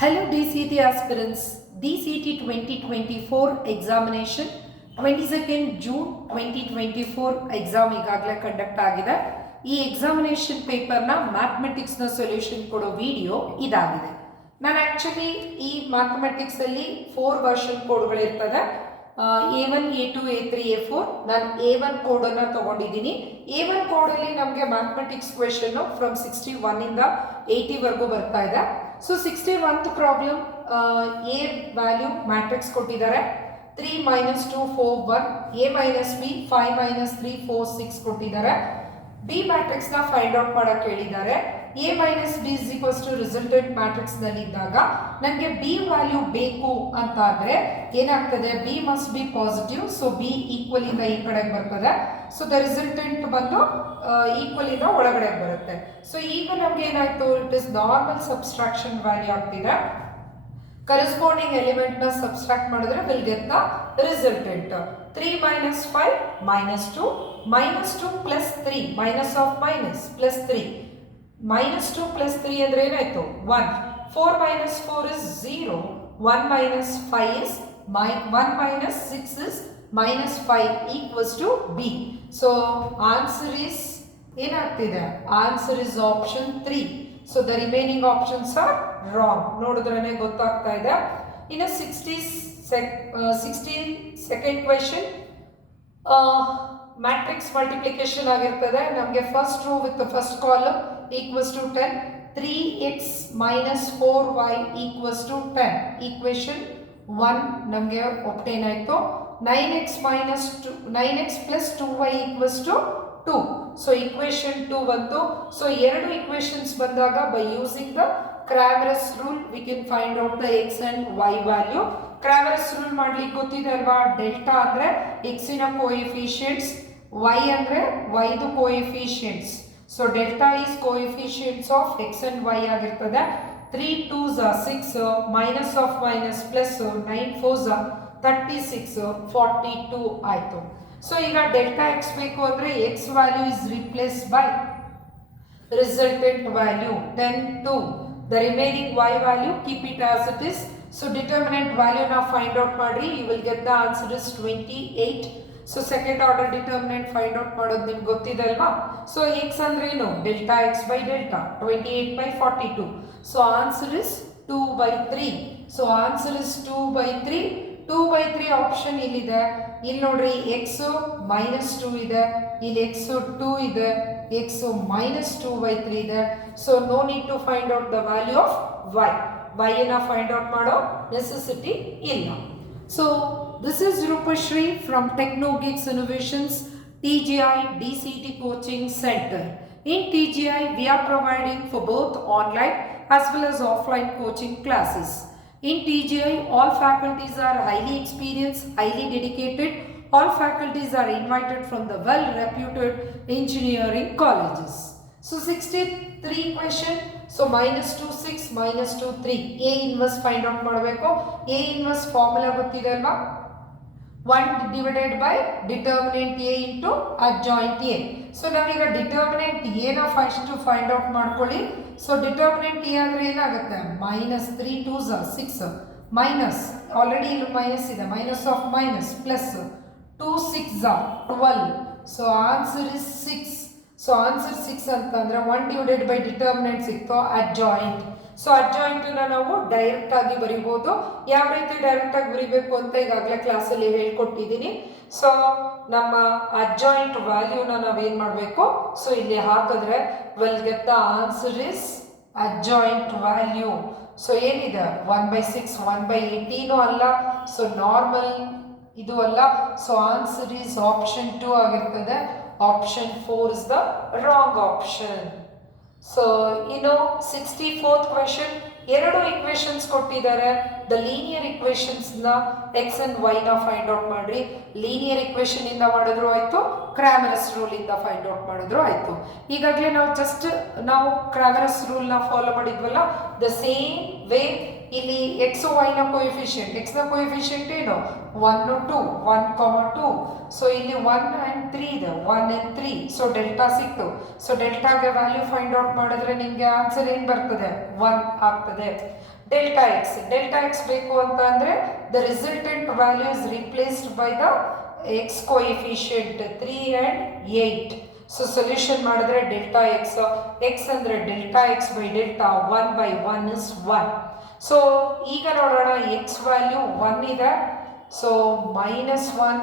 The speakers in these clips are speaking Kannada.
Hello DCT aspirants, DCT 2024 examination 22nd June 2024 exam ಈಗಾಗಲೇ ಕಂಡಕ್ಟ್ ಆಗಿದೆ. ಈ ಎಕ್ಸಾಮಿನೇಷನ್ ಪೇಪರ್ನ ಮ್ಯಾಥಮೆಟಿಕ್ಸ್ನ ಸೊಲ್ಯೂಷನ್ ಕೊಡೋ ವಿಡಿಯೋ ಇದಾಗಿದೆ. ನಾನು ಆ್ಯಕ್ಚುಲಿ ಈ ಮ್ಯಾಥಮೆಟಿಕ್ಸಲ್ಲಿ 4 version ಕೋಡ್ಗಳಿರ್ತದೆ. A1, A2, A3, A4. ನಾನು A1 ಕೋಡನ್ನು ತೊಗೊಂಡಿದ್ದೀನಿ. A1 ಕೋಡಲ್ಲಿ ನಮಗೆ ಮ್ಯಾಥಮೆಟಿಕ್ಸ್ ಕ್ವೆಶನ್ನು ಫ್ರಮ್ 61ಇಂದ 80ವರೆಗೂ ಬರ್ತಾ ಇದೆ. So 61th problem A value matrix ಕೊಟ್ಟಿದ್ದಾರೆ. 3 - 2 4 1, a - b 5 - 3 4 6 ಕೊಟ್ಟಿದ್ದಾರೆ. ಬಿ ಮ್ಯಾಟ್ರಿಕ್ಸ್ನ ಫೈಂಡ್ ಔಟ್ ಮಾಡೋಕ್ಕೆ ಹೇಳಿದ್ದಾರೆ. a - b ರಿಸಲ್ಟೆಂಟ್ ಮ್ಯಾಟ್ರಿಕ್ಸ್ ನಲ್ಲಿದ್ದಾಗ ನನಗೆ ಬಿ ವ್ಯಾಲ್ಯೂ ಬೇಕು ಅಂತ ಆದರೆ ಏನಾಗ್ತದೆ, B must be positive. So B equal ಇಂದ ಈ ಕಡೆಗೆ ಬರ್ತದೆ. ಸೊ ದ ರಿಸಲ್ಟೆಂಟ್ ಬಂದು ಈಕ್ವಲ್ ಇಂದ ಒಳಗಡೆ ಬರುತ್ತೆ. ಸೊ ಈಗ ನಮ್ಗೆ ಏನಾಯ್ತು, it is normal subtraction value ಆಗ್ತಿದೆ. ಕರೆಸ್ಪಾಂಡಿಂಗ್ ಎಲಿಮೆಂಟ್ ನ ಸಬ್ಸ್ಟ್ರಾಕ್ಟ್ ಮಾಡಿದ್ರೆ will get the resultant. 3 - 5 - 2 -2 + 3 minus of minus plus 3 -2 + 3 ಅಂದ್ರೆ ಏನಾಯ್ತು 1. 4 - 4 is 0. 1 - 5 is 1 - 6 is -5 equals to B. So answer is ಏನಾಗ್ತಿದೆ, answer is option 3. So the remaining options are wrong. ನೋಡಿದ್ರೇ ಗೊತ್ತಾಗ್ತಾ ಇದೆ. ಇನ್ನು 62nd ಕ್ವೆಶನ್ ಮ್ಯಾಟ್ರಿಕ್ಸ್ ಮಲ್ಟಿಪ್ಲಿಕೇಶನ್ ಆಗಿರ್ತದೆ. ನಮಗೆ first row with first column equals to 10. 3x - 4y equals to 10. Equation 1 ನಮಗೆ ಒಪ್ಟೇನ್ ಆಯಿತು. 9x + 2y equals to 2. So equation 2 ಬಂತು. ಸೊ ಎರಡು ಈಕ್ವೇಶನ್ಸ್ ಬಂದಾಗ by using the Cramer's rule we can find out the x and y value. Cramer's rule ಮಾಡ್ಲಿಕ್ಕೆ ಗೊತ್ತಿದೆ ಅಲ್ವಾ, ಡೆಲ್ಟಾ ಅಂದರೆ ಎಕ್ಸಿನ ಕೋಎಫಿಷಿಯಂಟ್ಸ್, y ಅಂದರೆ yದು coefficients. So delta is coefficients of x and y ಆಗಿರ್ತದೆ. 3 2s are 6, minus of minus plus 9 4s are 36, 42 ಆಯಿತು. ಸೊ ಈಗ ಡೆಲ್ಟಾ ಎಕ್ಸ್ ಬೇಕು ಅಂದರೆ ಎಕ್ಸ್ value is replace by resultant value 10 2. The remaining y value keep it as it is. So determinant ವ್ಯಾಲ್ಯೂನ ಫೈಂಡ್ ಔಟ್ ಮಾಡಿ, you will get the answer is 28. So second order determinant find out ಮಾಡೋದು ನಿಮ್ಗೆ ಗೊತ್ತಿದೆ ಅಲ್ವಾ. ಸೊ ಎಕ್ಸ್ ಅಂದ್ರೆ ಏನು, delta x by delta 28/42. So answer is 2/3. So answer is 2/3. 2/3 option ಇಲ್ಲಿದೆ. ಇಲ್ಲಿ ನೋಡ್ರಿ ಎಕ್ಸ್ -2 ಇದೆ, ಇಲ್ಲಿ ಎಕ್ಸ್ 2 ಇದೆ, ಎಕ್ಸ್ -2/3 ಇದೆ. So no need to find out the value of y ನ ಫೈಂಡ್ ಔಟ್ ಮಾಡೋ ನೆಸೆಸಿಟಿ ಇಲ್ಲ. So this is Rupashri from Technogeeks Innovations, TGI DCT Coaching Center. In TGI, we are providing for both online as well as offline coaching classes. In TGI, all faculties are highly experienced, highly dedicated. All faculties are invited from the well-reputed engineering colleges. So 63 question. So -2 6 -2 3. A inverse find out ಮಾಡಬೇಕು. A inverse ಫಾರ್ಮುಲಾ ಗೊತ್ತಿದೆ ಅಲ್ವಾ, 1 divided by determinant A into adjoint A. So ನಾವೀಗ ಡಿಟರ್ಮಿನೆಂಟ್ ಎನ ಫಸ್ಟ್ ಫೈಂಡ್ ಔಟ್ ಮಾಡ್ಕೊಳ್ಳಿ. ಸೊ ಡಿಟರ್ಮಿನೆಂಟ್ ಎ ಅಂದರೆ ಏನಾಗುತ್ತೆ, -3 2s are 6 ಮೈನಸ್, ಆಲ್ರೆಡಿ ಇಲ್ಲಿ ಮೈನಸ್ ಇದೆ, minus of minus plus 2 6s are 12. So answer is 6. So answer 6 ಅಂತಂದರೆ 1 divided by ಡಿಟರ್ಮಿನೆಂಟ್ ಸಿಕ್ತು ಅಡ್ಜಾಯಿಂಟ್. ಸೊ ಅಡ್ಜಾಯಿಂಟನ್ನು ನಾವು ಡೈರೆಕ್ಟ್ ಆಗಿ ಬರಿಬೋದು. ಯಾವ ರೀತಿ ಡೈರೆಕ್ಟ್ ಆಗಿ ಬರಿಬೇಕು ಅಂತ ಈಗಾಗಲೇ ಕ್ಲಾಸಲ್ಲಿ ಹೇಳ್ಕೊಟ್ಟಿದ್ದೀನಿ. ಸೊ ನಮ್ಮ ಅಡ್ಜಾಯಿಂಟ್ ವ್ಯಾಲ್ಯೂನ ನಾವೇನು ಮಾಡಬೇಕು, ಸೊ ಇಲ್ಲಿ ಹಾಕಿದ್ರೆ will get the answer is adjoint value. So ಏನಿದೆ 1/6 1/18 ಅಲ್ಲ, ಸೊ ನಾರ್ಮಲ್ ಇದು ಅಲ್ಲ. ಸೊ ಆನ್ಸರ್ ಈಸ್ ಆಪ್ಷನ್ 2 ಆಗಿರ್ತದೆ. Option 4 is the wrong option. So ಇನ್ನು 64th ಕ್ವೆಶನ್, ಎರಡು ಇಕ್ವೇಶನ್ಸ್ ಕೊಟ್ಟಿದ್ದಾರೆ. ದ ಲೀನಿಯರ್ ಇಕ್ವೇಶನ್ಸ್ನ ಎಕ್ಸ್ ಅಂಡ್ ವೈನ ಫೈಂಡ್ ಔಟ್ ಮಾಡ್ರಿ. ಲೀನಿಯರ್ ಇಕ್ವೇಶನ್ ಇಂದ ಮಾಡಿದ್ರು ಆಯಿತು, ಕ್ರಾಮೆರಸ್ ರೂಲಿಂದ ಫೈಂಡ್ ಔಟ್ ಮಾಡಿದ್ರು ಆಯಿತು. ಈಗಾಗಲೇ ನಾವು ಕ್ರಾಮೆರಸ್ ರೂಲ್ನ ಫಾಲೋ ಮಾಡಿದ್ವಲ್ಲ, ದ ಸೇಮ್ ವೇ ಇಲ್ಲಿ ಎಕ್ಸ್ ವೈನ ಕೋಎಫಿಷಿಯಂಟ್, ಎಕ್ಸ್ನ ಕೋಎಫಿಷಿಯಂಟ್ ಏನು 1 2 1, 2. ಸೊ ಇಲ್ಲಿ 1 and 3 ಇದೆ, 1 and 3. ಸೊ ಡೆಲ್ಟಾ ಸಿಕ್ತು. ಸೊ ಡೆಲ್ಟಾಗೆ ವ್ಯಾಲ್ಯೂ ಫೈಂಡ್ ಔಟ್ ಮಾಡಿದ್ರೆ ನಿಮಗೆ ಆನ್ಸರ್ ಏನು ಬರ್ತದೆ, 1 ಆಗ್ತದೆ. ಡೆಲ್ಟಾ ಎಕ್ಸ್ ಬೇಕು ಅಂತ ಅಂದರೆ the resultant value is replaced by the x coefficient 3 and 8. So solution ಮಾಡಿದ್ರೆ ಡೆಲ್ಟಾ ಎಕ್ಸ್ ಅಂದರೆ delta x by delta 1/1 is 1. So ಈಗ ನೋಡೋಣ, ಎಕ್ಸ್ ವ್ಯಾಲ್ಯೂ 1 ಇದೆ. So -1,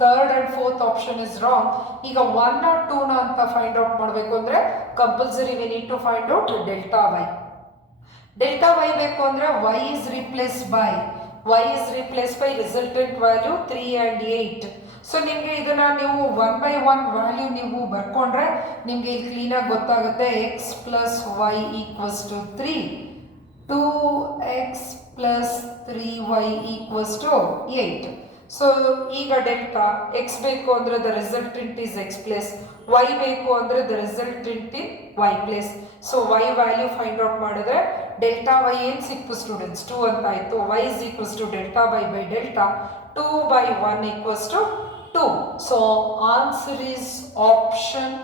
third and fourth option is wrong. ಈಗ 1 or 2 ಅಂತ ಫೈಂಡ್ ಔಟ್ ಮಾಡಬೇಕು ಅಂದರೆ compulsory we need to find out delta y. Delta y ಬೇಕು ಅಂದರೆ y is replaced by resultant value 3 and 8. So ನಿಮಗೆ ಇದನ್ನ ನೀವು 1/1 ವ್ಯಾಲ್ಯೂ ನೀವು ಬರ್ಕೊಂಡ್ರೆ ನಿಮಗೆ ಇಲ್ಲಿ ಕ್ಲೀನಾಗಿ ಗೊತ್ತಾಗುತ್ತೆ. x + y = 3, 2x + 3y = 8. So ಈಗ ಡೆಲ್ಟಾ ಎಕ್ಸ್ ಬೇಕು ಅಂದರೆ the resultant is x plus, y ಬೇಕು ಅಂದರೆ the resultant in y plus. So y value find out ಮಾಡಿದ್ರೆ ಡೆಲ್ಟಾ y ಏನು ಸಿಕ್ತು ಸ್ಟೂಡೆಂಟ್ಸ್, 2 ಅಂತ ಆಯಿತು. y = delta y by delta 2/1 = 2. So answer is option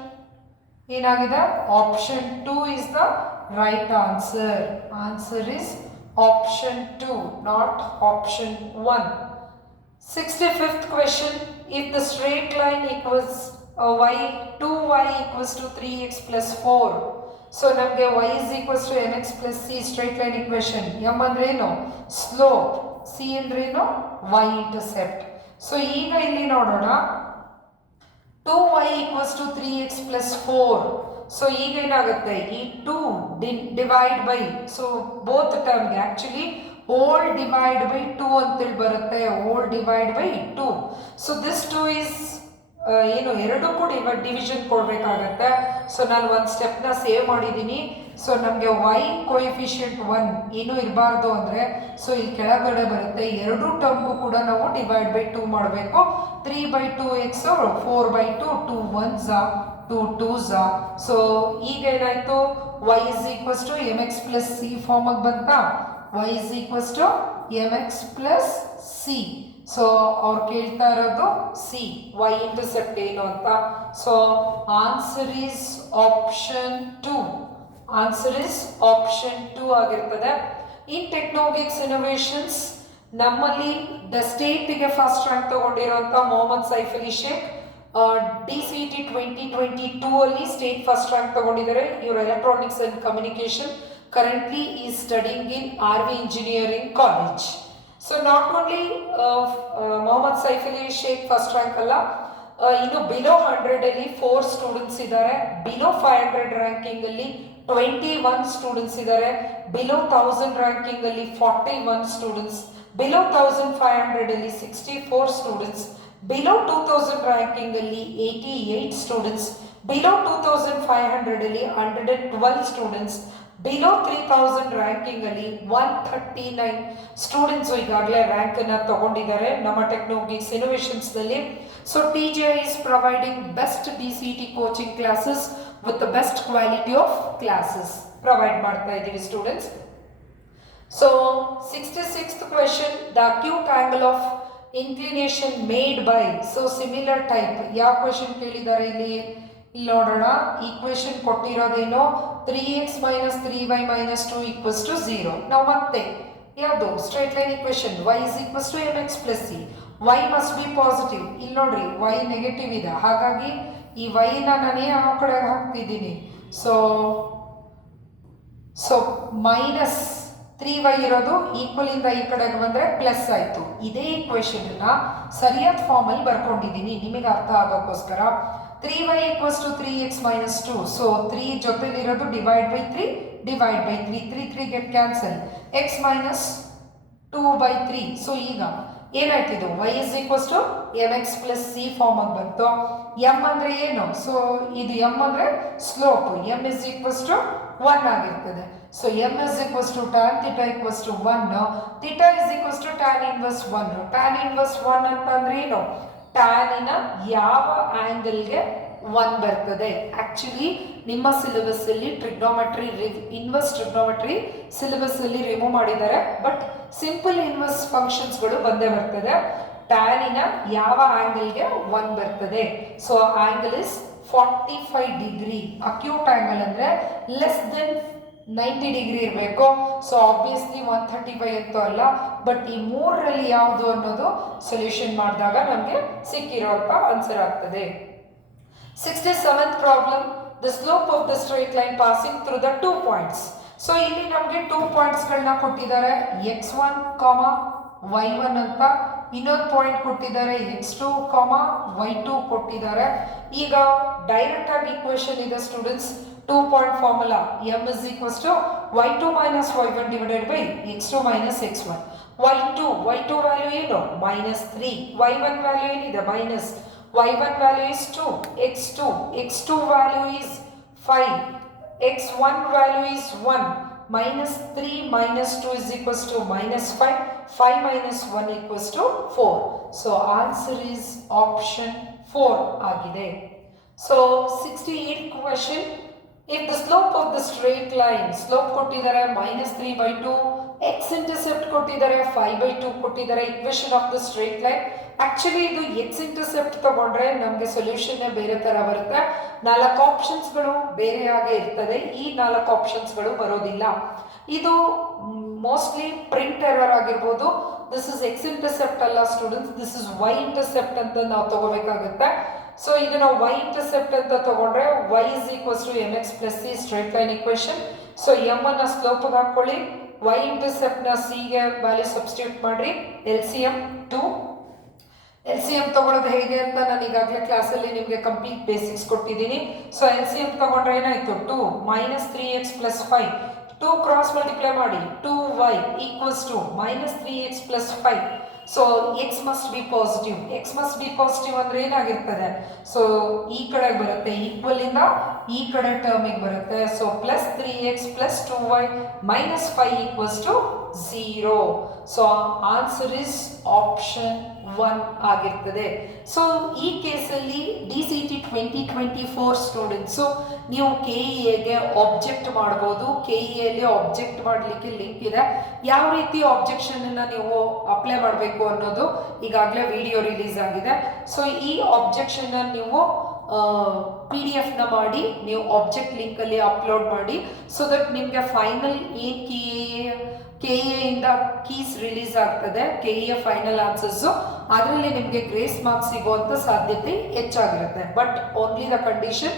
ಏನಾಗಿದೆ, option 2 is the right answer. Answer is option 2, not option 1. 65th question, if the straight line equals 2y = 3x + 4. So ನಮಗೆ y = mx + c straight line equation. m ಅಂದ್ರೆ ಏನು, ಸ್ಲೋಪ್. c ಅಂದ್ರೆ ಏನು, y ಇಂಟರ್ಸೆಪ್ಟ್. ಸೊ ಈಗ ಇಲ್ಲಿ ನೋಡೋಣ, 2y = 3x + 4. ಸೊ ಈಗ ಏನಾಗುತ್ತೆ, ಈ 2 ಡಿವೈಡ್ ಬೈ, ಸೊ ಬೋತ್ ಟರ್ಮ್ಗೆ ಆ್ಯಕ್ಚುಲಿ ಹೋಲ್ ಡಿವೈಡ್ ಬೈ 2 ಅಂತೇಳಿ ಬರುತ್ತೆ, whole divide by 2. So this 2 is ಏನು, ಎರಡಕ್ಕೂ ಡಿವಿಷನ್ ಕೊಡಬೇಕಾಗತ್ತೆ. ಸೊ ನಾನು ಒಂದು ಸ್ಟೆಪ್ನ ಸೇವ್ ಮಾಡಿದ್ದೀನಿ. ಸೊ ನಮಗೆ y ಕೋಎಫಿಷಿಯಂಟ್ 1 ಏನೂ ಇರಬಾರ್ದು ಅಂದರೆ, ಸೊ ಇಲ್ಲಿ ಕೆಳಗಡೆ ಬರುತ್ತೆ, ಎರಡು ಟರ್ಮ್ಗೂ ಕೂಡ ನಾವು ಡಿವೈಡ್ ಬೈ 2 ಮಾಡಬೇಕು. 3/2x 4/2, 2 1s 2 2s. ಸೊ ಈಗ ಏನಾಯಿತು, y = mx + c ಫಾರ್ಮಾಗಿ ಬಂತಾ, y = mx + c. ಸೊ ಅವ್ರು ಕೇಳ್ತಾ ಇರೋದು ಸಿ, y ಇಂಟರ್ಸೆಪ್ಟ್ ಏನು ಅಂತ. So answer is option 2. Answer is option 2 ಆಗಿರ್ತದೆ. ಇನ್ ಟೆಕ್ನಾಲಜಿಕ್ಸ್ ಇನೋವೇಷನ್ಸ್ ನಮ್ಮಲ್ಲಿ ದ ಸ್ಟೇಟಿಗೆ ಫಸ್ಟ್ ರ್ಯಾಂಕ್ ತಗೊಂಡಿರುವಂಥ ಮೊಹಮ್ಮದ್ ಸೈಫ್ ಅಲಿ ಶೇಖ್ DCET 2022 ಅಲ್ಲಿ ಸ್ಟೇಟ್ ಫಸ್ಟ್ ರ್ಯಾಂಕ್ ತಗೊಂಡಿದ್ದಾರೆ. ಇವರು electronics and communication, currently is studying in RV engineering college. So not only Mohammed Saif Ali Sheikh first rank ಅಲ್ಲ, ಇನ್ನು ಬಿಲೋ 100 ಅಲ್ಲಿ 4 ಸ್ಟೂಡೆಂಟ್ಸ್ ಇದ್ದಾರೆ, ಬಿಲೋ 500 ರ್ಯಾಂಕಿಂಗ್ ಅಲ್ಲಿ 21 ಸ್ಟೂಡೆಂಟ್ಸ್ ಇದ್ದಾರೆ, ಬಿಲೋ 1000 ರ್ಯಾಂಕಿಂಗ್ ಅಲ್ಲಿ 41 ಸ್ಟೂಡೆಂಟ್ಸ್, ಬಿಲೋ 1500 ಅಲ್ಲಿ 64 ಸ್ಟೂಡೆಂಟ್ಸ್, ಬಿಲೋ 2000 ರ್ಯಾಂಕಿಂಗ್ ಅಲ್ಲಿ 88 ಸ್ಟೂಡೆಂಟ್ಸ್, ಬಿಲೋ 2500 ಅಲ್ಲಿ 112 ಸ್ಟೂಡೆಂಟ್ಸ್, ಬಿಲೋ 3000 ರ್ಯಾಂಕಿಂಗ್ ಅಲ್ಲಿ 139 ಸ್ಟೂಡೆಂಟ್ಸ್ ಈಗಾಗಲೇ ರ್ಯಾಂಕ್ ಅನ್ನ ತಗೊಂಡಿದ್ದಾರೆ ನಮ್ಮ ಟೆಕ್ನಾಲಜಿಕ್ಸ್ ಇನೋವೇಷನ್ಸ್ ನಲ್ಲಿ. So TGI is providing best DCET coaching classes with the best quality of classes provide ಮಾಡ್ತಾ ಇದ್ದೀವಿ students. So 66th question, the acute angle of inclination made by, so similar type ಯಾವ ಕ್ವೆಶ್ಚನ್ ಕೇಳಿದ್ದಾರೆ ಇಲ್ಲಿ ನೋಡೋಣ. ಈಕ್ವೇಶನ್ ಕೊಟ್ಟಿರೋದೇನೋ 3x - 3y - 2 = 0. ನಾವು ಮತ್ತೆ ಯಾವುದು straight line equation, y = mx + c. y must be positive. ಇಲ್ಲಿ ನೋಡ್ರಿ y ನೆಗೆಟಿವ್ ಇದೆ, ಹಾಗಾಗಿ ಈ y ನ ನಾನು ಯಾವ ಕಡೆ ಹಾಕ್ತಿದ್ದೀನಿ, ಸೊ -3y ಇರೋದು ಈಕ್ವಲ್ ಇಂದ ಈ ಕಡೆಗೆ ಬಂದರೆ ಪ್ಲಸ್ ಆಯಿತು. ಇದೇ ಈಕ್ವೇಶನ್ನ ಸರಿಯಾದ ಫಾರ್ಮಲ್ಲಿ ಬರ್ಕೊಂಡಿದ್ದೀನಿ ನಿಮಗೆ ಅರ್ಥ ಆಗೋಕ್ಕೋಸ್ಕರ. 3y = 3x - 2. ಸೊ 3 ಜೊತೆಲಿರೋದು divide by 3, divide by 3, 3 get cancel, x - 2/3. So ಈಗ ಏನಾಯ್ತು, ಇದು y = mx + c ಫಾರ್ಮಾಗಿ ಬಂತು. m ಅಂದರೆ ಏನು, ಸೊ ಇದು m ಅಂದರೆ ಸ್ಲೋಪ್, m = 1 ಆಗಿರ್ತದೆ. So m = tan θ = 1, θ = tan 1. tan 1 ಅಂತಂದ್ರೆ ಏನು, ಟ್ಯಾನಿನ ಯಾವ ಆಂಗಲ್ಗೆ 1 ಬರ್ತದೆ. ಆಕ್ಚುಲಿ ನಿಮ್ಮ ಸಿಲೆಬಸ್ ಅಲ್ಲಿ ಟ್ರಿಗ್ನೋಮೆಟ್ರಿ ಇನ್ವರ್ಸ್ ಟ್ರಿಗ್ನೋಮೆಟ್ರಿ ಸಿಲೆಬಸ್ ಅಲ್ಲಿ ರಿಮೂವ್ ಮಾಡಿದ್ದಾರೆ, ಬಟ್ ಸಿಂಪಲ್ ಇನ್ವರ್ಸ್ ಫಂಕ್ಷನ್ಸ್ಗಳು ಬಂದೇ ಬರ್ತದೆ. ಟ್ಯಾನಿನ ಯಾವ ಆಂಗಲ್ಗೆ 1 ಬರ್ತದೆ. So angle is 45 degree. Acute angle ಅಂದ್ರೆ ಲೆಸ್ ದೆನ್ 90 ಡಿಗ್ರಿ ಇರಬೇಕು. ಸೊ ಆಬ್ವಿಯಸ್ಲಿ 135 ಅಂತೂ ಅಲ್ಲ, ಬಟ್ ಈ ಮೂರರಲ್ಲಿ ಯಾವುದು ಅನ್ನೋದು ಸೊಲ್ಯೂಷನ್ ಮಾಡಿದಾಗ ನಮಗೆ ಸಿಕ್ಕಿರುವಂತ ಆನ್ಸರ್ ಆಗ್ತದೆ. 67th problem, the slope of the straight line passing through the 2 points. So ಇಲ್ಲಿ ನಮಗೆ 2 ಪಾಯಿಂಟ್ಸ್ಗಳನ್ನ ಕೊಟ್ಟಿದ್ದಾರೆ, x1, y1 ಅಂತ. ಇನ್ನೊಂದು ಪಾಯಿಂಟ್ ಕೊಟ್ಟಿದ್ದಾರೆ x2, y2 ಕೊಟ್ಟಿದ್ದಾರೆ. ಈಗ ಡೈರೆಕ್ಟ್ ಆಗಿ ಇಕ್ವೇಶನ್ ಇದೆ students, 2 point formula m is equals to y2 minus y1 divided by x2 minus x1. y2 value ಏನು -3, y1 ವ್ಯಾಲ್ಯೂ ಏನಿದೆ minus, y1 value is 2, x2 value is 5, x1 value is 1, -3 minus 2 is equals to -5, 5 minus 1 equals to 4. So answer is option 4 ಆಗಿದೆ. So 68th question, if the slope of the straight line, slope ಕೊಟ್ಟಿದ್ದಾರೆ -3/2, x intercept ಕೊಟ್ಟಿದ್ದಾರೆ 5/2 ಕೊಟ್ಟಿದ್ದಾರೆ, equation of the straight line. Actually ಇದು ಎಕ್ಸ್ ಇಂಟರ್ಸೆಪ್ಟ್ ತಗೊಂಡ್ರೆ ನಮಗೆ ಸೊಲ್ಯೂಷನ್ ಬೇರೆ ತರ ಬರುತ್ತೆ. 4 ಆಪ್ಷನ್ಸ್ಗಳು ಬೇರೆಯಾಗೇ ಇರ್ತದೆ, ಈ 4 ಆಪ್ಷನ್ಸ್ಗಳು ಬರೋದಿಲ್ಲ. ಇದು ಮೋಸ್ಟ್ಲಿ ಪ್ರಿಂಟ್ ಎರರ್ ಆಗಿರ್ಬೋದು. ದಿಸ್ ಇಸ್ ಎಕ್ಸ್ ಇಂಟರ್ಸೆಪ್ಟ್ ಅಲ್ಲ students, this is why intercept ಅಂತ ನಾವು ತಗೋಬೇಕಾಗುತ್ತೆ. ಸೊ ಇದನ್ನ ವೈ ಇಂಟರ್ಸೆಪ್ಟ್ ಅಂತ ತಗೊಂಡ್ರೆ y is equals to mx plus c straight line equation. So m ಅನ್ನ ಸ್ಲೋಪ್ ಹಾಕೊಳ್ಳಿ, y ಇಂಟರ್ಸೆಪ್ಟ್ ನ c ಗೆ ವ್ಯಾಲ್ಯೂ ಸಬ್ಸ್ಟಿಟ್ಯೂಟ್ ಮಾಡ್ರಿ, LCM 2. LCM ತಗೊಳ್ಳೋದು ಹೇಗೆ ಅಂತ ನಾನು ಈಗಾಗಲೇ ಕ್ಲಾಸಲ್ಲಿ ನಿಮಗೆ ಕಂಪ್ಲೀಟ್ ಬೇಸಿಕ್ಸ್ ಕೊಟ್ಟಿದ್ದೀನಿ. ಸೊ LCM ತಗೊಂಡ್ರೆ ಏನಾಯ್ತು, 2 -3x plus 5, 2 ಕ್ರಾಸ್ ಮಲ್ಟಿಪ್ಲೈ ಮಾಡಿ 2y equals to -3x plus 5. So x must be positive ಅಂದ್ರೆ ಏನಾಗಿರ್ತದೆ, ಸೊ ಈ ಕಡೆ ಬರುತ್ತೆ, ಈಕ್ವಲ್ ಇಂದ ಈ ಕಡೆ ಟರ್ಮಿಗೆ ಬರುತ್ತೆ. So +3x plus 2y minus 5 equals to 0. So answer is option 1 ಆಗಿರ್ತದೆ. ಸೊ ಈ ಕೇಸಲ್ಲಿ DCT 2024 ಸ್ಟೂಡೆಂಟ್ಸು ನೀವು KEAಗೆ ಆಬ್ಜೆಕ್ಟ್ ಮಾಡ್ಬೋದು. KEAಲಿ ಆಬ್ಜೆಕ್ಟ್ ಮಾಡಲಿಕ್ಕೆ ಲಿಂಕ್ ಇದೆ. ಯಾವ ರೀತಿ ಆಬ್ಜೆಕ್ಷನ್ ಅನ್ನ ನೀವು ಅಪ್ಲೈ ಮಾಡಬೇಕು ಅನ್ನೋದು ಈಗಾಗಲೇ ವಿಡಿಯೋ ರಿಲೀಸ್ ಆಗಿದೆ. ಸೊ ಈ ಆಬ್ಜೆಕ್ಷನ್ ನೀವು PDF ನ ಮಾಡಿ ನೀವು ಆಬ್ಜೆಕ್ಟ್ ಲಿಂಕ್ ಅಲ್ಲಿ ಅಪ್ಲೋಡ್ ಮಾಡಿ, ಸೊ ದಟ್ ನಿಮಗೆ ಫೈನಲ್ ಏನ್ KEA ಇಂದ ಕೀಸ್ ರಿಲೀಸ್ ಆಗ್ತದೆ, KEA ಫೈನಲ್ ಆನ್ಸರ್ಸ್, ಅದರಲ್ಲಿ ನಿಮಗೆ ಗ್ರೇಸ್ ಮಾರ್ಕ್ಸ್ ಸಿಗುವಂತ ಸಾಧ್ಯತೆ ಹೆಚ್ಚಾಗಿರುತ್ತೆ. ಬಟ್ ಓನ್ಲಿ ದ ಕಂಡೀಷನ್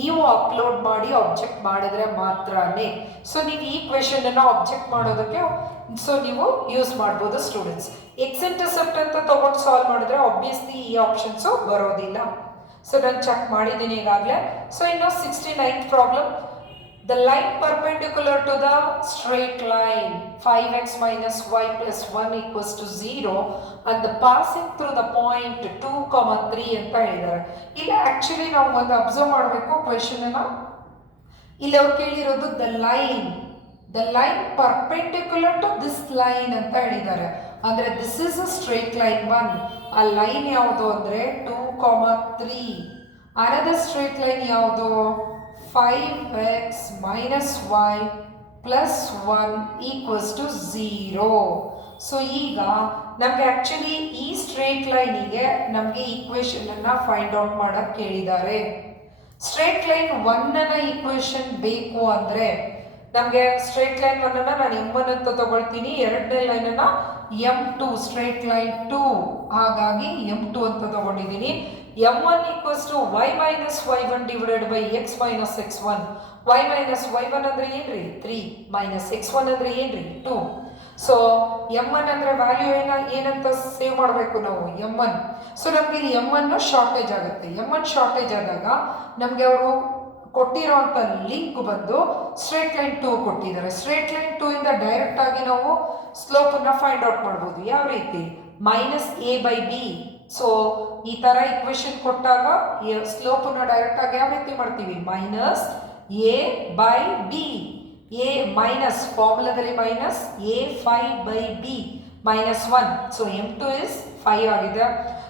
ನೀವು ಅಪ್ಲೋಡ್ ಮಾಡಿ ಆಬ್ಜೆಕ್ಟ್ ಮಾಡಿದ್ರೆ ಮಾತ್ರನೇ. ಸೊ ನೀವು ಈ ಕ್ವೆಶನ್ ಅನ್ನ ಆಬ್ಜೆಕ್ಟ್ ಮಾಡೋದಕ್ಕೆ ಸೊ ನೀವು ಯೂಸ್ ಮಾಡ್ಬೋದು ಸ್ಟೂಡೆಂಟ್ಸ್. ಎಕ್ಸ್ ಇಂಟರ್ಸೆಪ್ಟ್ ಅಂತ ತಗೊಂಡು ಸಾಲ್ವ್ ಮಾಡಿದ್ರೆ ಆಬ್ವಿಯಸ್ಲಿ ಈ ಆಪ್ಷನ್ಸ್ ಬರೋದಿಲ್ಲ. ಸೊ ನಾನು ಚೆಕ್ ಮಾಡಿದ್ದೀನಿ ಈಗಾಗಲೇ. ಸೊ ಇನ್ನು 69th problem, the line perpendicular to the straight line 5x minus y plus 1 equals to 0 and the passing through the point 2, 3 ಅಂತ ಹೇಳಿದ್ದಾರೆ. ಇಲ್ಲಿ ಆಕ್ಚುಲಿ ನಾವು ಒಂದು ಅಬ್ಸರ್ವ್ ಮಾಡಬೇಕು ಕ್ವೆಶನ್ ಅನ್ನ. ಇಲ್ಲಿ ಅವ್ರು ಕೇಳಿರೋದು the line perpendicular to this line ಅಂತ ಹೇಳಿದ್ದಾರೆ. ಅಂದ್ರೆ this is a straight line 1. ಆ ಲೈನ್ ಯಾವುದು ಅಂದ್ರೆ 2, 3. ಅನದರ್ ಸ್ಟ್ರೇಟ್ ಲೈನ್ ಯಾವುದು 5x minus y plus 1 equals to 0. So ಈಗ ನಮಗೆ ಆಕ್ಚುಲಿ ಈ ಸ್ಟ್ರೇಟ್ ಲೈನಿಗೆ ನಮಗೆ ಈಕ್ವೇಶನ್ ಅನ್ನ ಫೈಂಡ್ ಔಟ್ ಮಾಡಕ್ ಕೇಳಿದ್ದಾರೆ. ಸ್ಟ್ರೇಟ್ ಲೈನ್ 1 ನ ಈಕ್ವೇಶನ್ ಬೇಕು ಅಂದ್ರೆ ನಮಗೆ ಸ್ಟ್ರೇಟ್ ಲೈನ್ 1 ಅನ್ನ ನಾನು m1 ಅಂತ ತಗೊಳ್ತೀನಿ, ಎರಡನೇ ಲೈನ್ ಅನ್ನ m2 ಸ್ಟ್ರೇಟ್ ಲೈನ್ 2, ಹಾಗಾಗಿ m2 ಅಂತ ತಗೊಂಡಿದ್ದೀನಿ. m1 equals to y minus y1 divided by x minus x1. y minus y1 ಅಂದ್ರೆ ಏನ್ರಿ 3 minus x1 ಅಂದ್ರೆ ಏನ್ರಿ 2. ಸೊ m1 ಅಂದ್ರೆ ವ್ಯಾಲ್ಯೂ ಏನಂತ ಸೇವ್ ಮಾಡಬೇಕು ನಾವು m1. ಸೊ ನಮ್ಗೆ ಇಲ್ಲಿ m1 ಶಾರ್ಟೇಜ್ ಆಗುತ್ತೆ. m1 ಶಾರ್ಟೇಜ್ ಆದಾಗ ನಮ್ಗೆ ಅವರು ಕೊಟ್ಟಿರೋಂಥ ಲಿಂಕ್ ಬಂದು ಸ್ಟ್ರೇಟ್ ಲೈನ್ 2 ಕೊಟ್ಟಿದ್ದಾರೆ. ಸ್ಟ್ರೇಟ್ ಲೈನ್ 2 ಇಂದ ಡೈರೆಕ್ಟ್ ಆಗಿ ನಾವು ಸ್ಲೋಪ್ ಅನ್ನ ಫೈಂಡ್ ಔಟ್ ಮಾಡ್ಬೋದು. ಯಾವ ರೀತಿ -a/b. ಸೊ ಈ ತರ ಇಕ್ವೇಶನ್ ಕೊಟ್ಟಾಗ ಸ್ಲೋಪ್ ಅನ್ನು ಡೈರೆಕ್ಟ್ ಆಗಿ ಯಾವ ರೀತಿ ಮಾಡ್ತೀವಿ, -a/b. a ಮೈನಸ್ ಫಾರ್ಮುಲಾದಲ್ಲಿ -a5/b -1. ಸೊ m2 is 5 ಆಗಿದೆ.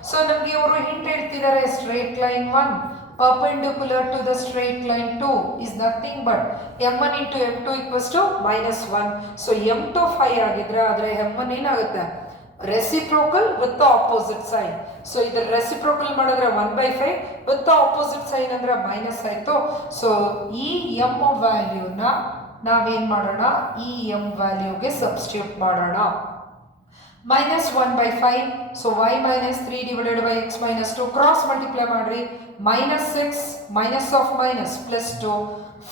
ಸೊ ನಮಗೆ ಅವರು ಹಿಂಟ್ ಹೇಳ್ತಿದ್ದಾರೆ straight line 1 perpendicular to the straight line 2 is nothing but m1 into m2 equals to -1. So m2 5 ಆಗಿದ್ರೆ ಆದರೆ m1 ಏನಾಗುತ್ತೆ reciprocal with the opposite sign. So ಇದರ ರೆಸಿಪ್ರೋಕಲ್ ಮಾಡಿದ್ರೆ 1/5 ವಿತ್ ದ ಆಪೋಸಿಟ್ ಸೈನ್ ಅಂದ್ರೆ ಮೈನಸ್ ಆಯಿತು. ಸೊ ಈ m ವ್ಯಾಲ್ಯೂನ ನಾವೇನು ಮಾಡೋಣ, ಈ m ವ್ಯಾಲ್ಯೂಗೆ ಸಬ್ಸ್ಟಿಟ್ಯೂಟ್ ಮಾಡೋಣ. -1/5, so y minus 3 divided by x minus 2 cross multiply ಮಾಡ್ರಿ, -6 minus of minus plus 2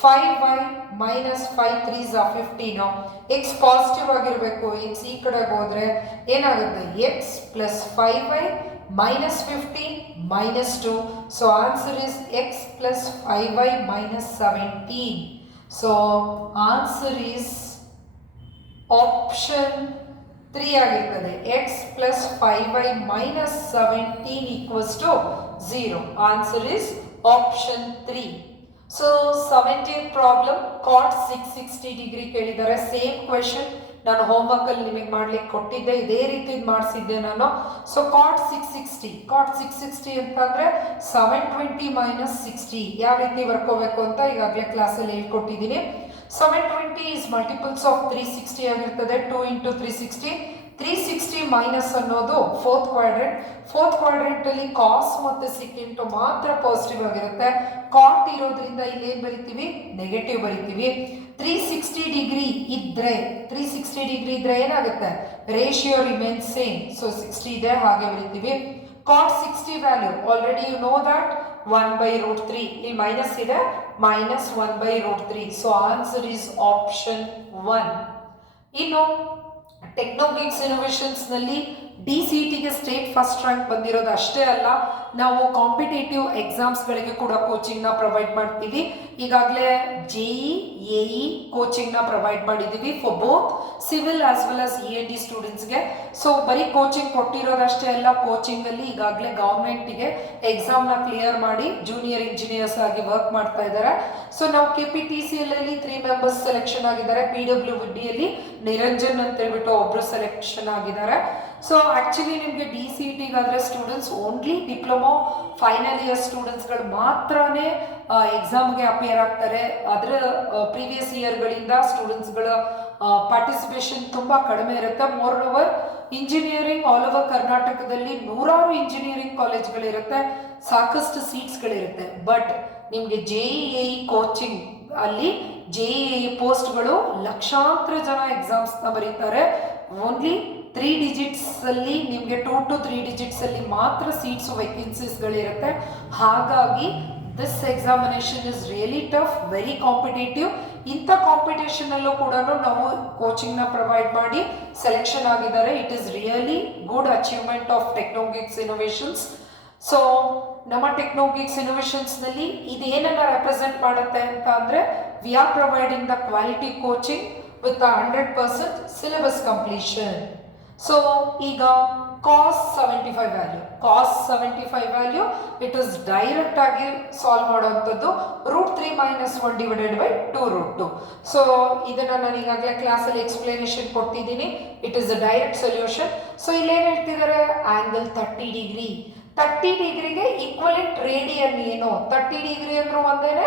5y minus 5 3s are 15. x positive ಆಗಿರಬೇಕು, x ಈ ಕಡೆಗೆ ಹೋದ್ರೆ ಏನಾಗುತ್ತೆ x plus 5y minus 15 minus 2. so answer is x plus 5y minus 17. so answer is option 3 ಆಗಿರ್ತದೆ. x plus 5y minus 17 equals to 0. Answer is option 3. So 17th problem, cot 660 degree ಕೇಳಿದ್ದಾರೆ. ಸೇಮ್ ಕ್ವೆಶನ್ ನಾನು ಹೋಮ್ವರ್ಕ್ ಅಲ್ಲಿ ನಿಮಗೆ ಮಾಡ್ಲಿಕ್ಕೆ ಕೊಟ್ಟಿದ್ದೆ, ಇದೇ ರೀತಿ ಮಾಡಿಸಿದ್ದೆ ನಾನು. ಸೊ ಕಾಟ್ 660 ಅಂತಂದ್ರೆ 720 minus 60 ಯಾವ ರೀತಿ ಬರ್ಕೋಬೇಕು ಅಂತ ಈಗಾಗಲೇ ಕ್ಲಾಸಲ್ಲಿ ಹೇಳ್ಕೊಟ್ಟಿದ್ದೀನಿ. 720 is multiples of 360 ಆಗಿರ್ತದೆ. 2 into 360. 360 ಮೈನಸ್ ಅನ್ನೋದು ಫೋರ್ತ್ ಕ್ವಾಡ್ರೆಂಟ್ ಅಲ್ಲಿ ಕಾಸ್ ಮತ್ತು ಸಿಕ್ಕಿಂಟು ಮಾತ್ರ ಪಾಸಿಟಿವ್ ಆಗಿರುತ್ತೆ. ಕಾಟ್ ಇರೋದ್ರಿಂದ ಇಲ್ಲಿ ಏನು ಬರಿತೀವಿ, ನೆಗೆಟಿವ್ ಬರಿತೀವಿ. 360 ಡಿಗ್ರಿ ಇದ್ರೆ ಏನಾಗುತ್ತೆ, ರೇಷಿಯೋ ರಿಮೇನ್ ಸೇಮ್. ಸೊ 60 ಇದೆ ಹಾಗೆ ಬರಿತೀವಿ. Cot 60 value already you know that 1/√3. ಇಲ್ಲಿ ಮೈನಸ್ ಇದೆ, -1/√3. So answer is option 1. ಇನ್ನು ಟೆಕ್ನೋಗಿಕ್ಸ್ ಇನೋವೇಷನ್ಸ್ ನಲ್ಲಿ DCETಗೆ ಸ್ಟೇಟ್ ಫಸ್ಟ್ ರ್ಯಾಂಕ್ ಬಂದಿರೋದು ಅಷ್ಟೇ ಅಲ್ಲ, ನಾವು ಕಾಂಪಿಟೇಟಿವ್ ಎಕ್ಸಾಮ್ಸ್ಗಳಿಗೆ ಕೂಡ ಕೋಚಿಂಗ್ನ ಪ್ರೊವೈಡ್ ಮಾಡ್ತೀವಿ. ಈಗಾಗಲೇ JEE AE ಕೋಚಿಂಗ್ನ ಪ್ರೊವೈಡ್ ಮಾಡಿದ್ದೀವಿ for both civil as well as ENT ಸ್ಟೂಡೆಂಟ್ಸ್ಗೆ. ಸೊ ಬರೀ ಕೋಚಿಂಗ್ ಕೊಟ್ಟಿರೋದಷ್ಟೇ ಅಲ್ಲ, ಕೋಚಿಂಗಲ್ಲಿ ಈಗಾಗಲೇ ಗೌರ್ಮೆಂಟಿಗೆ ಎಕ್ಸಾಮ್ನ ಕ್ಲಿಯರ್ ಮಾಡಿ ಜೂನಿಯರ್ ಇಂಜಿನಿಯರ್ಸ್ ಆಗಿ ವರ್ಕ್ ಮಾಡ್ತಾ ಇದ್ದಾರೆ. ಸೊ ನಾವು KPTCL ಅಲ್ಲಿ 3 ಮೆಂಬರ್ಸ್ ಸೆಲೆಕ್ಷನ್ ಆಗಿದ್ದಾರೆ. PWDಯಲ್ಲಿ ನಿರಂಜನ್ ಅಂತ ಹೇಳ್ಬಿಟ್ಟು ಒಬ್ರು ಸೆಲೆಕ್ಷನ್ ಆಗಿದ್ದಾರೆ. ಸೊ ಆಕ್ಚುಲಿ ನಿಮಗೆ DCETಗಾದ್ರೆ students only diploma final year ಸ್ಟೂಡೆಂಟ್ಸ್ಗಳು ಮಾತ್ರನೇ ಎಕ್ಸಾಮ್ಗೆ ಅಪಿಯರ್ ಆಗ್ತಾರೆ. ಅದರ ಪ್ರೀವಿಯಸ್ ಇಯರ್ಗಳಿಂದ ಸ್ಟೂಡೆಂಟ್ಸ್ಗಳ ಪಾರ್ಟಿಸಿಪೇಷನ್ ತುಂಬ ಕಡಿಮೆ ಇರುತ್ತೆ. More over engineering all over ಕರ್ನಾಟಕದಲ್ಲಿ 100 ಇಂಜಿನಿಯರಿಂಗ್ ಕಾಲೇಜ್ಗಳಿರುತ್ತೆ, ಸಾಕಷ್ಟು ಸೀಟ್ಸ್ಗಳಿರುತ್ತೆ. ಬಟ್ ನಿಮಗೆ JEE ಕೋಚಿಂಗ್ ಅಲ್ಲಿ JEE ಪೋಸ್ಟ್ಗಳು ಲಕ್ಷಾಂತರ ಜನ ಎಕ್ಸಾಮ್ಸ್ನ ಬರೀತಾರೆ. ಓನ್ಲಿ 3 digits ಅಲ್ಲಿ ನಿಮಗೆ 2 to 3 digits ಅಲ್ಲಿ ಮಾತ್ರ ಸೀಟ್ಸ್ ವೇಕೆನ್ಸೀಸ್ಗಳಿರುತ್ತೆ. ಹಾಗಾಗಿ this examination is really tough, very competitive. ಇಂಥ ಕಾಂಪಿಟೇಷನ್ ಅಲ್ಲೂ ಕೂಡ ನಾವು ಕೋಚಿಂಗ್ನ ಪ್ರೊವೈಡ್ ಮಾಡಿ ಸೆಲೆಕ್ಷನ್ ಆಗಿದ್ದಾರೆ. It is really good achievement of Technogics Innovations. So ನಮ್ಮ ಟೆಕ್ನೋಗಿಕ್ಸ್ ಇನೋವೇಷನ್ಸ್ನಲ್ಲಿ ಇದೇನನ್ನ ರೆಪ್ರೆಸೆಂಟ್ ಮಾಡುತ್ತೆ ಅಂತ ಅಂದರೆ, we are providing the quality coaching with 100% syllabus completion. So ಈಗ cos 75 value it is direct ಆಗಿ ಸಾಲ್ವ್ ಮಾಡುವಂಥದ್ದು. √3 - 1 ಡಿವೈಡೆಡ್ ಬೈ 2√2. ಸೊ ಇದನ್ನು ನಾನು ಈಗಾಗಲೇ ಕ್ಲಾಸಲ್ಲಿ ಎಕ್ಸ್ಪ್ಲನೇಷನ್ ಕೊಟ್ಟಿದ್ದೀನಿ. It is a direct solution. So ಇಲ್ಲೇನು ಹೇಳ್ತಿದ್ದಾರೆ, ಆ್ಯಂಗಲ್ 30 ಡಿಗ್ರಿ. 30 ಡಿಗ್ರಿಗೆ ಈಕ್ವಲೆಂಟ್ ರೇಡಿಯನ್ ಏನು, 30 ಡಿಗ್ರಿ ಅಂದ್ರೂ ಒಂದೇನೆ,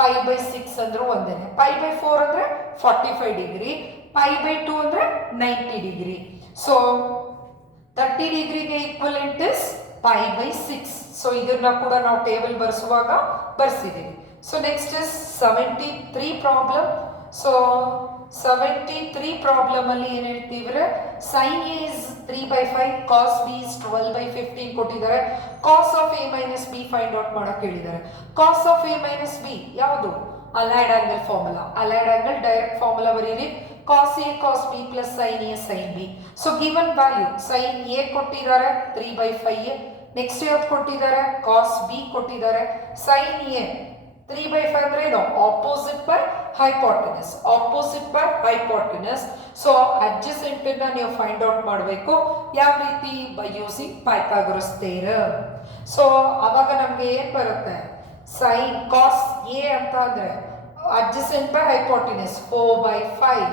π/6 ಅಂದ್ರೂ ಒಂದೇನೆ. π/4 ಅಂದರೆ 45 ಡಿಗ್ರಿ, π/2 ಅಂದರೆ 90 ಡಿಗ್ರಿ. ಸೊ 30 ಡಿಗ್ರಿಗೆ ಈಕ್ವಲೆಂಟ್ ಇಸ್ π/6. ಸೊ ಇದನ್ನ ಕೂಡ ನಾವು ಟೇಬಲ್ ಬರ್ಸುವಾಗ ಬರ್ಸಿದ್ದೀವಿ. So next is 73 problem. So 73 problem ಅಲ್ಲಿ ಏನು ಹೇಳ್ತೀವಿ, sin A is 3/5, cos B is 12/15 ಕೊಟ್ಟಿದ್ದಾರೆ. cos of A minus B find out ಮಾಡಕ್ಕೆ ಹೇಳಿದ್ದಾರೆ. cos of A minus B ಯಾವುದು, allied angle formula. Allied angle direct formula ಬರೀರಿ. cos A cos B plus sin A sin B. So given value sin A ಕೊಟ್ಟಿದ್ದಾರೆ 3/5. ನೆಕ್ಸ್ಟ್ ಯಾವ್ದು ಕೊಟ್ಟಿದ್ದಾರೆ, cos B ಕೊಟ್ಟಿದ್ದಾರೆ. sin A 3/5 ಅಂದ್ರೆ ಏನು, opposite by hypotenuse. So adjacent ಅನ್ನ ನೀವು ಫೈಂಡ್ ಔಟ್ ಮಾಡಬೇಕು. ಯಾವ ರೀತಿ, by using Pythagoras theorem. So ಅವಾಗ ನಮ್ಗೆ ಏನ್ ಬರುತ್ತೆ, sin cos A ಅಂತ ಅಂದ್ರೆ ಅಡ್ಜಸೆಂಟ್ ಬೈ ಹೈಪೋಟೆನಸ್ 4/5.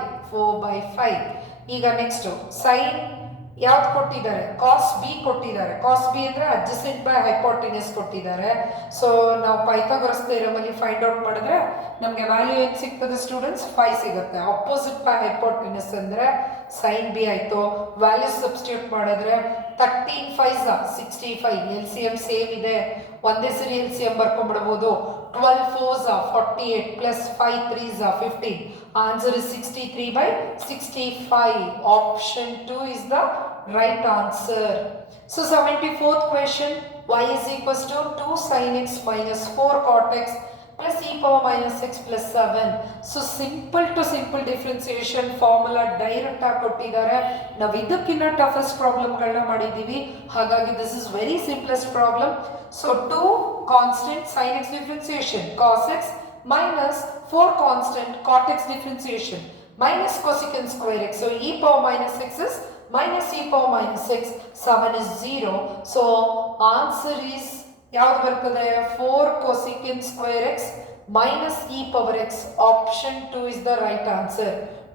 ಈಗ ನೆಕ್ಸ್ಟ್ sin ಯಾವ್ದು ಕೊಟ್ಟಿದ್ದಾರೆ, ಕಾಸ್ ಬಿ ಕೊಟ್ಟಿದ್ದಾರೆ. ಕಾಸ್ ಬಿ ಅಂದ್ರೆ ಅಡ್ಜಸೆಂಟ್ ಬೈ ಹೈಪೋಟೆನಸ್ ಕೊಟ್ಟಿದ್ದಾರೆ. ಸೊ ನಾವು ಪೈಥಾಗರಸ್ ಥಿಯರಮ್ ಅಲ್ಲಿ ಫೈಂಡ್ ಔಟ್ ಮಾಡಿದ್ರೆ ನಮಗೆ ವ್ಯಾಲ್ಯೂ ಏನು ಸಿಗ್ತದೆ ಸ್ಟೂಡೆಂಟ್ಸ್, 5 ಸಿಗುತ್ತೆ. ಅಪೋಸಿಟ್ ಬೈ ಹೈಪೋಟೆನಸ್ ಅಂದ್ರೆ ಸೈನ್ ಬಿ ಆಯ್ತು. ವ್ಯಾಲ್ಯೂ ಸಬ್ಸ್ಟಿಟ್ಯೂಟ್ ಮಾಡಿದ್ರೆ 13 5 65, ಎಲ್ ಸಿ ಎಂ ಸೇಮ್ ಇದೆ, ಒಂದೇ ಸರಿ L C M ಬರ್ಕೊಂಡ್ಬಿಡ್ಬೋದು. 12 4 48 plus 5 3 15. Answer is 63/65. Option 2 is the right answer. So 74th question, y is equals to 2 sin x minus 4 cot x plus e power minus x plus 7. So simple to simple differentiation formula direct ಆಗಿ ಕೊಟ್ಟಿದ್ದಾರೆ. ನಾವು ಇದಕ್ಕಿಂತ ಟಫೆಸ್ಟ್ ಪ್ರಾಬ್ಲಮ್ಗಳನ್ನ ಮಾಡಿದ್ದೀವಿ, ಹಾಗಾಗಿ this is very simplest problem. So 2 constant sin x differentiation cos x minus 4 constant cot x differentiation minus cosecant square x. So e power minus x is minus e power minus x. 7 is 0. So answer is ಯಾವ್ದು ಬರ್ತದೆ, 4 cosecant square x minus e power x. Option 2 is the right answer.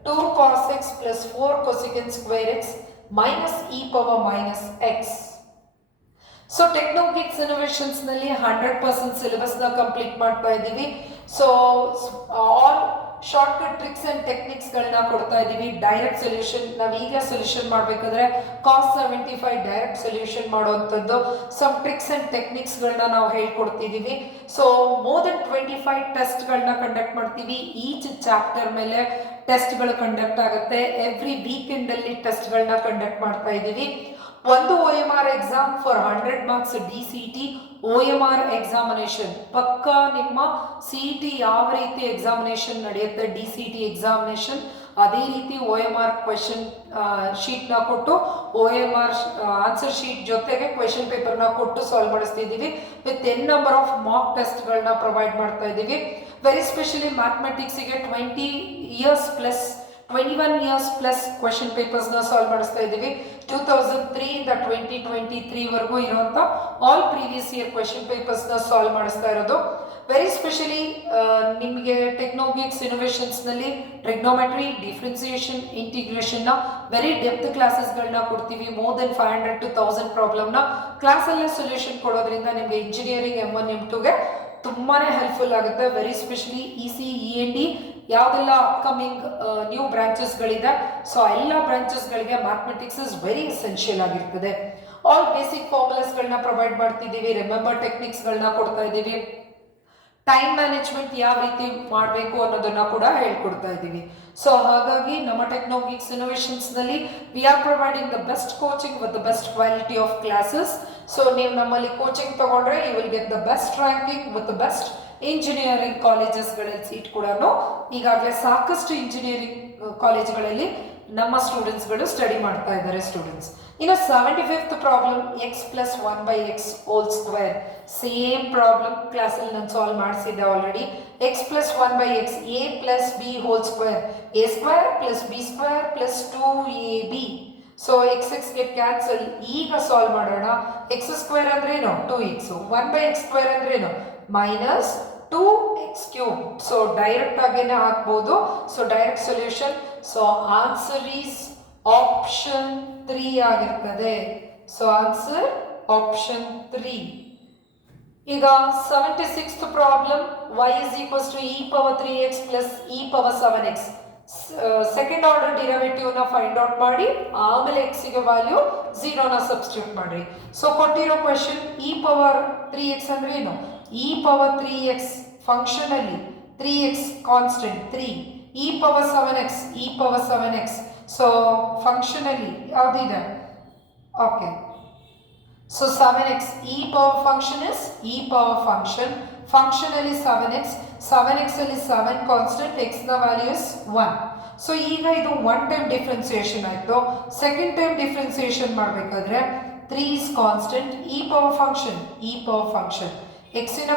2 cos x plus 4 cosecant square x minus e power minus x. So Technogics Innovations ನಲ್ಲಿ 100% ಸಿಲೆಬಸ್ ನ ಕಂಪ್ಲೀಟ್ ಮಾಡ್ತಾ ಇದ್ದೀವಿ. So all short cut tricks and techniques ಗಳನ್ನ ಕೊಡ್ತಾ ಇದ್ದೀವಿ. ಡೈರೆಕ್ಟ್ ಸೊಲ್ಯೂಷನ್ ನಾವು ಈಗ ಸೊಲ್ಯೂಷನ್ ಮಾಡಬೇಕಾದ್ರೆ ಕಾಸ್ 75 ಡೈರೆಕ್ಟ್ ಸೊಲ್ಯೂಷನ್ ಮಾಡುವಂಥದ್ದು, ಸಮ್ ಟ್ರಿಕ್ಸ್ ಅಂಡ್ ಟೆಕ್ನಿಕ್ಸ್ ಗಳನ್ನ ನಾವು ಹೇಳ್ಕೊಡ್ತಿದ್ದೀವಿ. ಸೊ ಮೋರ್ ದನ್ 25 ಟೆಸ್ಟ್ ಗಳನ್ನ ಕಂಡಕ್ಟ್ ಮಾಡ್ತೀವಿ. ಈಚ್ ಚಾಪ್ಟರ್ ಮೇಲೆ ಟೆಸ್ಟ್ ಗಳು ಕಂಡಕ್ಟ್ ಆಗುತ್ತೆ. ಎವ್ರಿ ವೀಕೆಂಡ್ ಅಲ್ಲಿ ಟೆಸ್ಟ್ ಗಳನ್ನ ಕಂಡಕ್ಟ್ ಮಾಡ್ತಾ ಇದ್ದೀವಿ. ಒಂದು OMR exam for 100 marks DCT OMR examination ಪಕ್ಕ ನಿಮ್ಮ CET ಯಾವ ರೀತಿ ಎಕ್ಸಾಮಿನೇಷನ್ ನಡೆಯುತ್ತೆ, DCT ಎಕ್ಸಾಮಿನೇಷನ್ ಅದೇ ರೀತಿ OMR ಕ್ವೆಶನ್ ಶೀಟ್ನ ಕೊಟ್ಟು OMR ಆನ್ಸರ್ ಶೀಟ್ ಜೊತೆಗೆ ಕ್ವೆಶನ್ ಪೇಪರ್ನ ಕೊಟ್ಟು ಸಾಲ್ವ್ ಮಾಡಿಸ್ತಿದ್ದೀವಿ. With n number of mock ಟೆಸ್ಟ್ಗಳನ್ನ ಪ್ರೊವೈಡ್ ಮಾಡ್ತಾ ಇದ್ದೀವಿ. ವೆರಿ ಸ್ಪೆಷಲಿ ಮ್ಯಾಥಮೆಟಿಕ್ಸಿಗೆ 21 years ಪ್ಲಸ್ ಕ್ವೆಶನ್ ಪೇಪರ್ಸ್ನ ಸಾಲ್ವ್ ಮಾಡಿಸ್ತಾ ಇದ್ದೀವಿ. 2003 ಇಂದ 2023 ವರೆಗೂ ಇರುವಂಥ ಆಲ್ ಪ್ರೀವಿಯಸ್ ಇಯರ್ ಕ್ವೆಶನ್ ಪೇಪರ್ಸ್ನ ಸಾಲ್ವ್ ಮಾಡಿಸ್ತಾ ಇರೋದು. ವೆರಿ ಸ್ಪೆಷಲಿ ನಿಮಗೆ ಟೆಕ್ನೋಗಿಕ್ಸ್ ಇನೋವೇಷನ್ಸ್ನಲ್ಲಿ ಟ್ರಿಗ್ನೋಮೆಟ್ರಿ, ಡಿಫ್ರೆನ್ಸಿಯೇಷನ್, ಇಂಟಿಗ್ರೇಷನ್ನ ವೆರಿ ಡೆಪ್ತ್ ಕ್ಲಾಸಸ್ಗಳನ್ನ ಕೊಡ್ತೀವಿ. ಮೋರ್ ದೆನ್ 500 to 1000 ಪ್ರಾಬ್ಲಮ್ನ ಕ್ಲಾಸಲ್ಲೇ ಸೊಲ್ಯೂಷನ್ ಕೊಡೋದ್ರಿಂದ ನಿಮಗೆ ಇಂಜಿನಿಯರಿಂಗ್ M1 M2ಗೆ ತುಂಬಾ ಹೆಲ್ಪ್ಫುಲ್ ಆಗುತ್ತೆ. ವೆರಿ ಸ್ಪೆಷಲಿ EC END ಯಾವುದೆಲ್ಲ ಅಪ್ಕಮಿಂಗ್ ನ್ಯೂ ಬ್ರಾಂಚಸ್ಗಳಿದೆ, ಸೊ ಎಲ್ಲ ಬ್ರಾಂಚಸ್ಗಳಿಗೆ ಮ್ಯಾಥಮೆಟಿಕ್ಸ್ ಇಸ್ ವೆರಿ ಎಸೆನ್ಷಿಯಲ್ ಆಗಿರ್ತದೆ. ಆಲ್ ಬೇಸಿಕ್ ಫಾರ್ಮುಲಾಸ್ಗಳನ್ನ ಪ್ರೊವೈಡ್ ಮಾಡ್ತಿದ್ದೀವಿ. ರಿಮೆಂಬರ್ ಟೆಕ್ನಿಕ್ಸ್ಗಳನ್ನ ಕೊಡ್ತಾ ಇದ್ದೀವಿ. ಟೈಮ್ ಮ್ಯಾನೇಜ್ಮೆಂಟ್ ಯಾವ ರೀತಿ ಮಾಡಬೇಕು ಅನ್ನೋದನ್ನ ಕೂಡ ಹೇಳ್ಕೊಡ್ತಾ ಇದ್ದೀವಿ. ಸೊ ಹಾಗಾಗಿ ನಮ್ಮ ಟೆಕ್ನೋಗಿಕ್ಸ್ ಇನೋವೇಷನ್ಸ್ನಲ್ಲಿ we are providing the best coaching with the best quality of classes. So ನೀವು ನಮ್ಮಲ್ಲಿ ಕೋಚಿಂಗ್ ತಗೊಂಡ್ರೆ you will get the best ranking with the best engineering ಕಾಲೇಜಸ್ಗಳಲ್ಲಿ ಸೀಟ್ ಕೂಡ ಈಗಾಗಲೇ ಸಾಕಷ್ಟು ಇಂಜಿನಿಯರಿಂಗ್ ಕಾಲೇಜ್ಗಳಲ್ಲಿ ನಮ್ಮ ಸ್ಟೂಡೆಂಟ್ಸ್ಗಳು ಸ್ಟಡಿ ಮಾಡ್ತಾ ಇದ್ದಾರೆ ಸ್ಟೂಡೆಂಟ್ಸ್. ಇನ್ನು 75th problem x plus 1/x whole square. Same problem ಕ್ಲಾಸಲ್ಲಿ ನಾನು ಸಾಲ್ವ್ ಮಾಡಿಸಿದ್ದೆ already. x plus 1/x a plus b whole square, a square plus b square plus 2ab. So x get cancel. ಈಗ ಸಾಲ್ವ್ ಮಾಡೋಣ. x ಸ್ಕ್ವೇರ್ ಅಂದ್ರೇನು 2x, 1/x ಸ್ಕ್ವೇರ್ ಅಂದ್ರೇನು minus 2x cube. So direct ಆಗೇನೆ ಹಾಕ್ಬೋದು. So direct solution. So answer is option 3 ಆಗಿರ್ತದೆ. So answer option 3. ಈಗ 76th problem, y is equals to e power 3x plus e power 7x. Second order derivative ನ ಫೈಂಡ್ ಔಟ್ ಮಾಡಿ ಆಮೇಲೆ x ಗೆ ವ್ಯಾಲ್ಯೂ 0 ನ ಸಬ್ಸ್ಟಿಟ್ಯೂಟ್ ಮಾಡಿ. ಸೊ ಕೊಟ್ಟಿರೋ ಕ್ವೆಶ್ಚನ್ e ಪವರ್ 3x ಅಂದ್ರೆ ಏನು, e ಪವರ್ 3x ಫಂಕ್ಷನ್ ಅಲ್ಲಿ 3x constant 3, e power 7x, e power 7x. So function ಅಲ್ಲಿ ಯಾವ್ದಿದೆ, okay. So 7x e power function is e power function. Function ಅಲ್ಲಿ 7x, 7x ಅಲ್ಲಿ 7 ಕಾನ್ಸ್ಟೆಂಟ್, x ನ ವ್ಯಾಲ್ಯೂ ಇಸ್ 1. ಸೊ ಈಗ ಇದು ಒನ್ ಟೈಮ್ ಡಿಫ್ರೆನ್ಸಿಯೇಷನ್ ಆಯ್ತು. ಸೆಕೆಂಡ್ ಟೈಮ್ ಡಿಫ್ರೆನ್ಸಿಯೇಷನ್ ಮಾಡಬೇಕಾದ್ರೆ 3 is constant, e power function, e power function. x ನ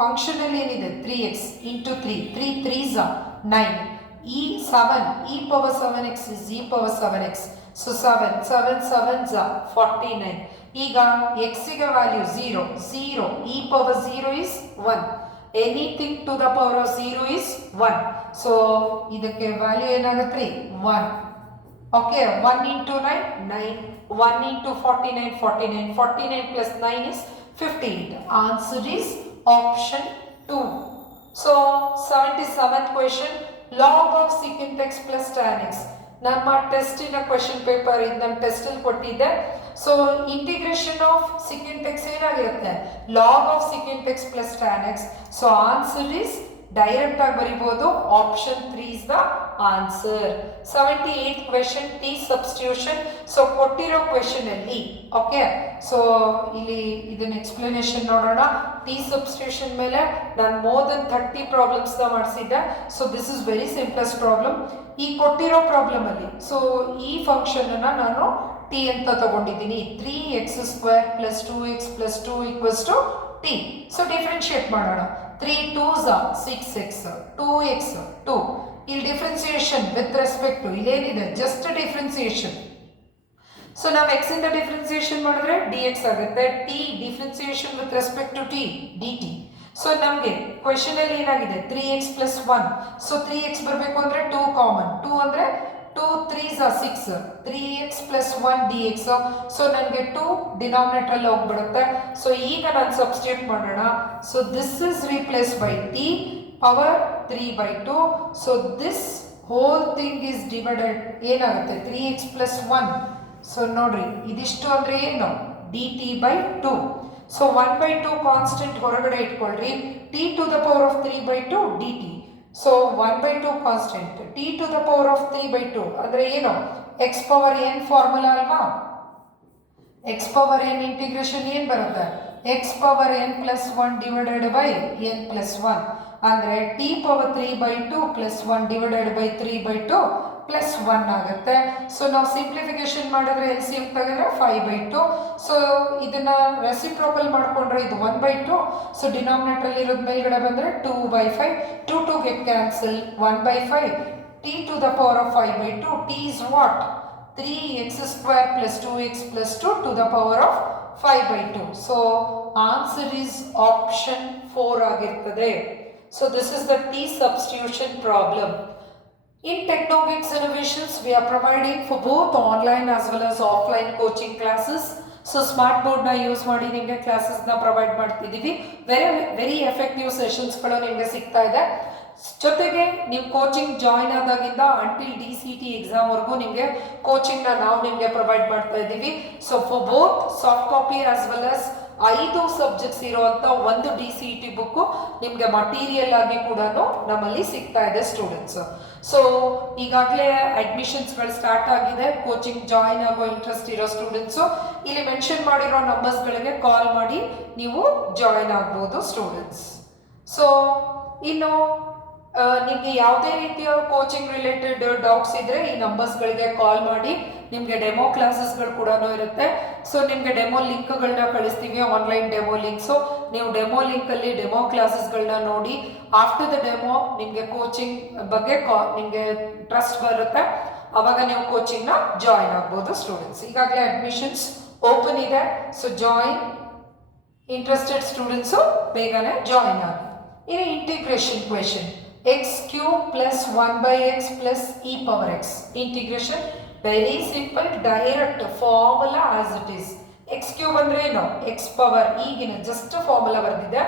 ಫಂಕ್ಷನ್ ಅಲ್ಲಿ ಏನಿದೆ 3x into 3, 3 3s 9, e 7 e power 7x is e power 7x. So 7 7 7s 49. ಈಗ x ಗೆ value 0, 0 e power 0 is 1. Anything to the power of 0 is 1. So ಇದಕ್ಕೆ ವ್ಯಾಲ್ಯೂ ಏನಾಗುತ್ತೆ 1. Okay, 1 into 9, 9. 1 into 49, 49. 49 plus 9 is 58. Answer is option 2. So, 77th question. Log of secant x plus tan x. ನಮ್ಮ ಟೆಸ್ಟಿನ ಕ್ವೆಶನ್ ಪೇಪರ್ ಇದು ನಮ್ಮ ಟೆಸ್ಟಲ್ಲಿ ಕೊಟ್ಟಿದ್ದೆ. So integration of secant x ಏನಾಗಿರುತ್ತೆ? Log of secant x plus tan x. So answer is direct ಆಗಿ ಬರೀಬಹುದು option 3 is the answer. 78th question t substitution. So ಕೊಟ್ಟಿರೋ ಕ್ವೆಶನ್ ಅಲ್ಲಿ ಓಕೆ, ಸೊ ಇಲ್ಲಿ ಇದನ್ನ ಎಕ್ಸ್ಪ್ಲನೇಷನ್ ನೋಡೋಣ. ಟಿ ಸಬ್ಸ್ಟಿಟ್ಯೂಷನ್ ಮೇಲೆ ನಾನು ಮೋರ್ ದನ್ 30 ಪ್ರಾಬ್ಲಮ್ಸ್ ನ ಮಾಡಿಸಿದ್ದೆ. So this is very simplest problem. ಈ ಕೊಟ್ಟಿರೋ ಪ್ರಾಬ್ಲಮ್ ಅಲ್ಲಿ ಸೊ ಈ ಫಂಕ್ಷನ್ ಅನ್ನ ನಾನು ಟಿ ಅಂತ ತಗೊಂಡಿದ್ದೀನಿ. 3x² + 2x + 2 = t. So differentiate ಮಾಡೋಣ. 3 2s 6x 2x 2. ಇಲ್ಲಿ ಡಿಫರೆನ್ಸಿಯೇಷನ್ ವಿತ್ ರೆಸ್ಪೆಕ್ಟ್ ಟು ಇಲ್ಲೇನಿದೆ ಜಸ್ಟ್ ಡಿಫರೆನ್ಸಿಯೇಷನ್. ಸೊ ನಾವು x ಇಂದ ಡಿಫರೆನ್ಸಿಯೇಷನ್ ಮಾಡಿದ್ರೆ dx ಆಗುತ್ತೆ. t differentiation with respect to t dt. So ನಮಗೆ ಕ್ವೆಶ್ಚನ್ ಅಲ್ಲಿ ಏನಾಗಿದೆ 3x + 1. ಸೊ 3x ಬರಬೇಕು ಅಂದ್ರೆ 2 ಕಾಮನ್. 2 ಅಂದ್ರೆ 2 3s 6 3x + 1 dx. ಸೊ ನನಗೆ 2 ಡಿನಾಮಿನೇಟರ್ ಅಲ್ಲಿ ಹೋಗ್ಬಿಡುತ್ತೆ. ಸೊ ಈಗ ನಾನು ಸಬ್ಸ್ಟಿಟ್ಯೂಟ್ ಮಾಡೋಣ. So this is replace by t power 3/2. So this whole thing is divided ಏನಾಗುತ್ತೆ 3x + 1. ಸೊ ನೋಡ್ರಿ ಇದಿಷ್ಟು ಅಂದ್ರೆ ಏನು dt/2. ಸೊ 1/2 ಕಾನ್ಸ್ಟೆಂಟ್ ಹೊರಗಡೆ ಇಟ್ಕೊಳ್ರಿ. t to the power of 3/2 dt. So 1/2 constant t to the power of 3/2 ಅಂದ್ರೆ ಏನು x ಪವರ್ n ಫಾರ್ಮುಲಾ ಅಲ್ವಾ. x ಪವರ್ n ಇಂಟಿಗ್ರೇಷನ್ ಏನು ಬರುತ್ತೆ x power n + 1 divided by n + 1 ಅಂದ್ರೆ t ಪವರ್ 3/2 + 1 ಡಿವೈಡೆಡ್ ಬೈ 3/2 + 1 ಆಗುತ್ತೆ. ಸೊ ನಾವು ಸಿಂಪ್ಲಿಫಿಕೇಶನ್ ಮಾಡಿದ್ರೆ LCM ತೆಗೆದ್ರೆ 5/2. ಸೊ ಇದನ್ನ ರೆಸಿಪ್ರೋಕಲ್ ಮಾಡ್ಕೊಂಡ್ರೆ ಇದು 1/2. ಸೊ ಡಿನಾಮಿನೇಟರ್ ಅಲ್ಲಿ ಇರೋದು ಮೇಲ್ಗಡೆ ಬಂದ್ರೆ 2/5. 2 2 get cancel 1/5. t to the power of 5/2. t is what 3x² + 2x + 2 to the power of 5/2. So answer is option 4 ಆಗಿರ್ತದೆ. So this is the T substitution problem. In Technogeeks Innovations, we are providing for both online as well as offline coaching classes. So smart board na use ಮಾಡಿ ನಿಮಗೆ ಕ್ಲಾಸಸ್ ನ ಪ್ರೊವೈಡ್ ಮಾಡ್ತಿದ್ದೀವಿ. ವೆರಿ ಎಫೆಕ್ಟಿವ್ ಸೆಷನ್ಸ್ ಗಳು ನಿಮಗೆ ಸಿಗ್ತಾ ಇದೆ. ಜೊತೆಗೆ ನೀವು ಕೋಚಿಂಗ್ ಜಾಯಿನ್ ಆದಾಗಿಂದ ಅಂಟಿಲ್ DCT ಎಕ್ಸಾಮ್ ವರೆಗೂ ನಿಮಗೆ ಕೋಚಿಂಗ್ ನಾವು ನಿಮಗೆ ಪ್ರೊವೈಡ್ ಮಾಡ್ತಾ ಇದ್ದೀವಿ. So for both soft copy as well as 5 subjects ಇರುವಂತ ಒಂದು DCT ಬುಕ್ ನಿಮಗೆ ಮಟೀರಿಯಲ್ ಆಗಿ ಕೂಡ ನಮ್ಮಲ್ಲಿ ಸಿಗ್ತಾ ಇದೆ ಸ್ಟೂಡೆಂಟ್ಸ್. ಸೊ ಈಗಾಗಲೇ ಅಡ್ಮಿಷನ್ಸ್ಗಳು ಸ್ಟಾರ್ಟ್ ಆಗಿದೆ. ಕೋಚಿಂಗ್ ಜಾಯಿನ್ ಆಗೋ ಇಂಟ್ರೆಸ್ಟ್ ಇರೋ ಸ್ಟೂಡೆಂಟ್ಸು ಇಲ್ಲಿ ಮೆನ್ಷನ್ ಮಾಡಿರೋ ನಂಬರ್ಸ್ಗಳಿಗೆ ಕಾಲ್ ಮಾಡಿ ನೀವು ಜಾಯಿನ್ ಆಗ್ಬೋದು ಸ್ಟೂಡೆಂಟ್ಸ್. ಸೊ ಇನ್ನು ನಿಮಗೆ ಯಾವುದೇ ರೀತಿಯ ಕೋಚಿಂಗ್ ರಿಲೇಟೆಡ್ ಡೌಟ್ಸ್ ಇದ್ರೆ ಈ ನಂಬರ್ಸ್ಗಳಿಗೆ ಕಾಲ್ ಮಾಡಿ. ನಿಮಗೆ ಡೆಮೋ ಕ್ಲಾಸಸ್ಗಳು ಕೂಡ ಇರುತ್ತೆ. ಸೊ ನಿಮಗೆ ಡೆಮೋ ಲಿಂಕ್ಗಳನ್ನ ಕಳಿಸ್ತೀವಿ, ಆನ್ಲೈನ್ ಡೆಮೋ ಲಿಂಕ್ಸು. ನೀವು ಡೆಮೋ ಲಿಂಕಲ್ಲಿ ಡೆಮೋ ಕ್ಲಾಸಸ್ಗಳನ್ನ ನೋಡಿ ಆಫ್ಟರ್ ದ ಡೆಮೋ ನಿಮಗೆ ಕೋಚಿಂಗ್ ಬಗ್ಗೆ ನಿಮಗೆ ಟ್ರಸ್ಟ್ ಬರುತ್ತೆ. ಅವಾಗ ನೀವು ಕೋಚಿಂಗ್ನ ಜಾಯಿನ್ ಆಗ್ಬೋದು ಸ್ಟೂಡೆಂಟ್ಸ್. ಈಗಾಗಲೇ ಅಡ್ಮಿಷನ್ಸ್ ಓಪನ್ ಇದೆ. ಸೊ ಜಾಯಿನ್ ಇಂಟ್ರೆಸ್ಟೆಡ್ ಸ್ಟೂಡೆಂಟ್ಸು ಬೇಗನೆ ಜಾಯಿನ್ ಆಗಿ. ಇನ್ನು integration question x³ + 1/x + e power x. Integration very simple, direct formula as it is. x³ ಅಂದ್ರೆ ಏನು x ಪವರ್ ಈಗಿನ ಜಸ್ಟ್ ಫಾರ್ಮುಲಾ ಬರೆದಿದೆ.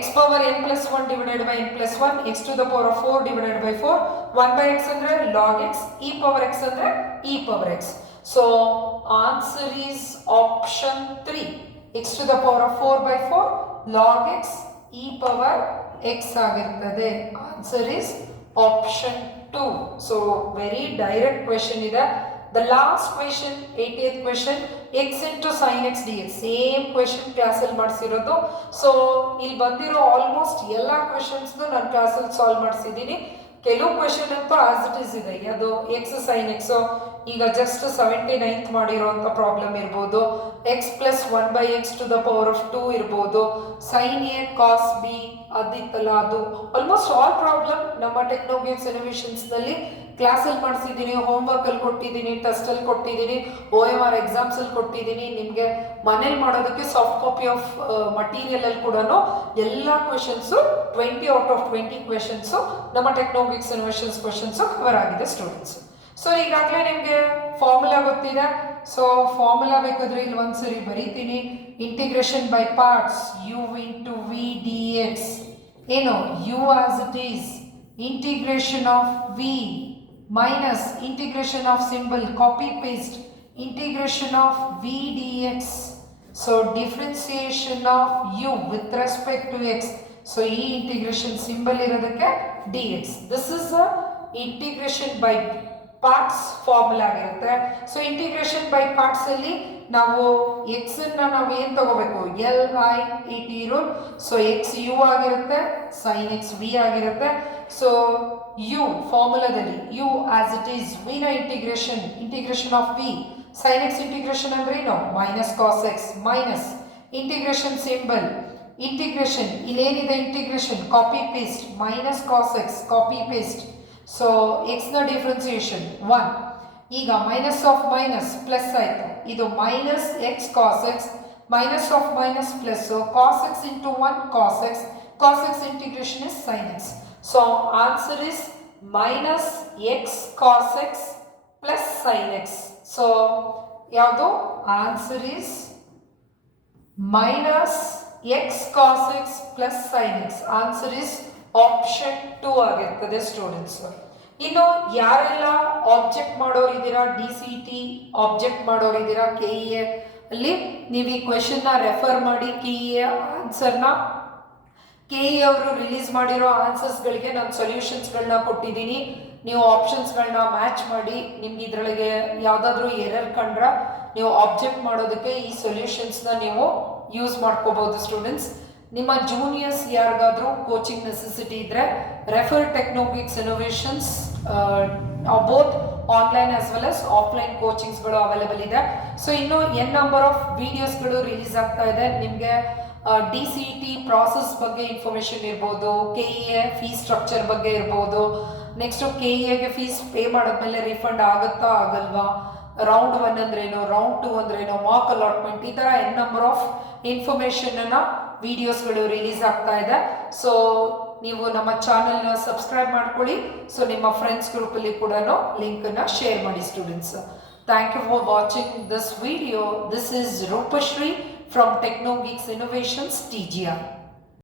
x power n + 1 divided by n + 1 x to the power of 4 divided by 4. 1/x ಅಂದ್ರೆ log x, e power x ಅಂದ್ರೆ e power x. So answer is option 3. x to the power of 4/4 log x e power x ಆಗಿರ್ತದೆ. Answer is option 2. So very direct question ಇದೆ. The last question 80th question x into sin x dx. Same question ಕ್ಲಾಸಲ್ಲಿ ಮಾಡಿಸಿರೋದು. ಸೊ ಇಲ್ಲಿ ಬಂದಿರೋ ಆಲ್ಮೋಸ್ಟ್ ಎಲ್ಲ ಕ್ವೆಶನ್ಸ್ನು ನಾನು ಕ್ಲಾಸಲ್ಲಿ ಸಾಲ್ವ್ ಮಾಡಿಸಿದ್ದೀನಿ. ಕೆಲವು ಕ್ವೆಶನ್ ಅಂತೂ ಆಸ್ ಇಟ್ ಈಸ್ ಇದೆ. ಅದು x sin x ಈಗ ಜಸ್ಟ್ 79th ಮಾಡಿರೋಂಥ ಪ್ರಾಬ್ಲಮ್ ಇರ್ಬೋದು. x + 1/x to the power of 2 ಇರ್ಬೋದು. sin a cos b ಅದಿತ್ತಲ್ಲ ಅದು. ಆಲ್ಮೋಸ್ಟ್ ಆಲ್ ಪ್ರಾಬ್ಲಮ್ ನಮ್ಮ ಟೆಕ್ನೋಗೆಕ್ಸ್ ಇನೋವೇಷನ್ಸ್ ನಲ್ಲಿ ಕ್ಲಾಸಲ್ಲಿ ಮಾಡಿಸಿದ್ದೀನಿ, ಹೋಮ್ವರ್ಕ್ ಅಲ್ಲಿ ಕೊಟ್ಟಿದ್ದೀನಿ, ಟೆಸ್ಟ್ ಅಲ್ಲಿ ಕೊಟ್ಟಿದ್ದೀನಿ, OMR ಎಕ್ಸಾಮ್ಸ್ ಅಲ್ಲಿ ಕೊಟ್ಟಿದ್ದೀನಿ. ನಿಮಗೆ ಮನೇಲಿ ಮಾಡೋದಕ್ಕೆ ಸಾಫ್ಟ್ ಕಾಪಿ ಆಫ್ ಮಟೀರಿಯಲ್ ಅಲ್ಲಿ ಕೂಡ ಎಲ್ಲ ಕ್ವೆಶನ್ಸು 20 out of 20 ಕ್ವೆಶನ್ಸು ನಮ್ಮ ಟೆಕ್ನೋಗೆಕ್ಸ್ ಇನೋವೇಷನ್ಸ್ ಕ್ವೆಶನ್ಸು ಕವರ್ ಆಗಿದೆ ಸ್ಟೂಡೆಂಟ್ಸ್. ಸೊ ಈಗಾಗಲೇ ನಿಮಗೆ ಫಾರ್ಮುಲಾ ಗೊತ್ತಿದೆ. ಸೊ ಫಾರ್ಮುಲಾ ಬೇಕಾದ್ರೆ ಇಲ್ಲಿ ಒಂದ್ಸರಿ ಬರೀತೀನಿ. Integration by parts u into v d x ಏನು u as it is integration of v minus integration of symbol copy paste integration of v dx. So differentiation of u with respect to x. So e integration symbol irodakke dx. This is a integration by parts formula ಆಗಿರುತ್ತೆ. So integration by parts ಅಲ್ಲಿ ನಾವು x ಅನ್ನ ನಾವು ಏನು ತಗೋಬೇಕು l i e t rule. So x u ಆಗಿರುತ್ತೆ, sin x v ಆಗಿರುತ್ತೆ. So u ಫಾರ್ಮುಲಾದಲ್ಲಿ u as it is v ನ integration of v sin x integration ಅಂದ್ರೆ ಏನು minus cos x minus integration symbol integration ಇಲ್ಲೇನಿದೆ integration copy paste minus cos x copy paste. So x ನ ಡಿಫ್ರೆನ್ಸಿಯೇಷನ್ 1. ಈಗ ಮೈನಸ್ ಆಫ್ ಮೈನಸ್ ಪ್ಲಸ್ ಆಯಿತು, ಇದು minus x cos x minus of minus plus cos x into 1 cos x integration is sin x. So answer is minus x cos x plus sin x. So ಯಾವುದು answer is minus x cos x plus sine x. Answer is option 2 ಆಗಿರ್ತದೆ ಸ್ಟೂಡೆಂಟ್ಸ್. ಇನ್ನು ಯಾರೆಲ್ಲ ಆಬ್ಜೆಕ್ಟ್ ಮಾಡೋರಿದ್ದೀರಾ ಡಿ ಸಿ ಟಿ ಆಬ್ಜೆಕ್ಟ್ ಮಾಡೋರಿದ್ದೀರಾ ಕೆ ಇ ಎ ಅಲ್ಲಿ ನೀವು ಈ ಕ್ವೆಶನ್ನ ರೆಫರ್ ಮಾಡಿ. ಕೆ ಇ ಎ ಆನ್ಸರ್ನ ಕೆ ಇ ಅವರು ರಿಲೀಸ್ ಮಾಡಿರೋ ಆನ್ಸರ್ಸ್ಗಳಿಗೆ ನಾನು ಸೊಲ್ಯೂಷನ್ಸ್ಗಳನ್ನ ಕೊಟ್ಟಿದ್ದೀನಿ. ನೀವು ಆಪ್ಷನ್ಸ್ಗಳನ್ನ ಮ್ಯಾಚ್ ಮಾಡಿ ನಿಮ್ಗೆ ಇದರೊಳಗೆ ಯಾವುದಾದ್ರೂ ಎರರ್ ಕಂಡ್ರೆ ನೀವು ಆಬ್ಜೆಕ್ಟ್ ಮಾಡೋದಕ್ಕೆ ಈ ಸೊಲ್ಯೂಷನ್ಸ್ನ ನೀವು ಯೂಸ್ ಮಾಡ್ಕೋಬಹುದು ಸ್ಟೂಡೆಂಟ್ಸ್. ನಿಮ್ಮ ಜೂನಿಯರ್ಸ್ ಯಾರಿಗಾದ್ರೂ ಕೋಚಿಂಗ್ ನೆಸೆಸಿಟಿ ಇದ್ದರೆ refer Technogics Innovations both online as well as offline ಕೋಚಿಂಗ್ಸ್ಗಳು ಅವೈಲೇಬಲ್ ಇದೆ. ಸೊ ಇನ್ನು ಎನ್ ನಂಬರ್ ಆಫ್ ವಿಡಿಯೋಸ್ಗಳು ರಿಲೀಸ್ ಆಗ್ತಾ ಇದೆ. ನಿಮಗೆ ಡಿ ಸಿ ಟಿ ಪ್ರಾಸೆಸ್ ಬಗ್ಗೆ ಇನ್ಫಾರ್ಮೇಷನ್ ಇರ್ಬೋದು, K E A fees structure ಬಗ್ಗೆ ಇರ್ಬೋದು, ನೆಕ್ಸ್ಟು ಕೆ ಇ ಎಗೆ ಫೀಸ್ ಪೇ ಮಾಡಿದ್ಮೇಲೆ ರಿಫಂಡ್ ಆಗುತ್ತಾ ಆಗಲ್ವಾ, ರೌಂಡ್ 1 ಅಂದ್ರೇನು, ರೌಂಡ್ 2 ಅಂದ್ರೇನು, ಮಾರ್ಕ್ ಅಲಾಟ್ಮೆಂಟ್, ಈ ಥರ ಎನ್ ನಂಬರ್ ಆಫ್ ಇನ್ಫಾರ್ಮೇಷನನ್ನು ವಿಡಿಯೋಸ್ಗಳು ರಿಲೀಸ್ ಆಗ್ತಾ ಇದೆ. ಸೊ ನೀವು ನಮ್ಮ ಚಾನೆಲ್ನ ಸಬ್ಸ್ಕ್ರೈಬ್ ಮಾಡ್ಕೊಳ್ಳಿ. ಸೊ ನಿಮ್ಮ ಫ್ರೆಂಡ್ಸ್ ಗ್ರೂಪಲ್ಲಿ ಕೂಡ ಲಿಂಕನ್ನು ಶೇರ್ ಮಾಡಿ students. Thank you for watching this video. This is Rupashri from TechnoGeeks Innovations TGR.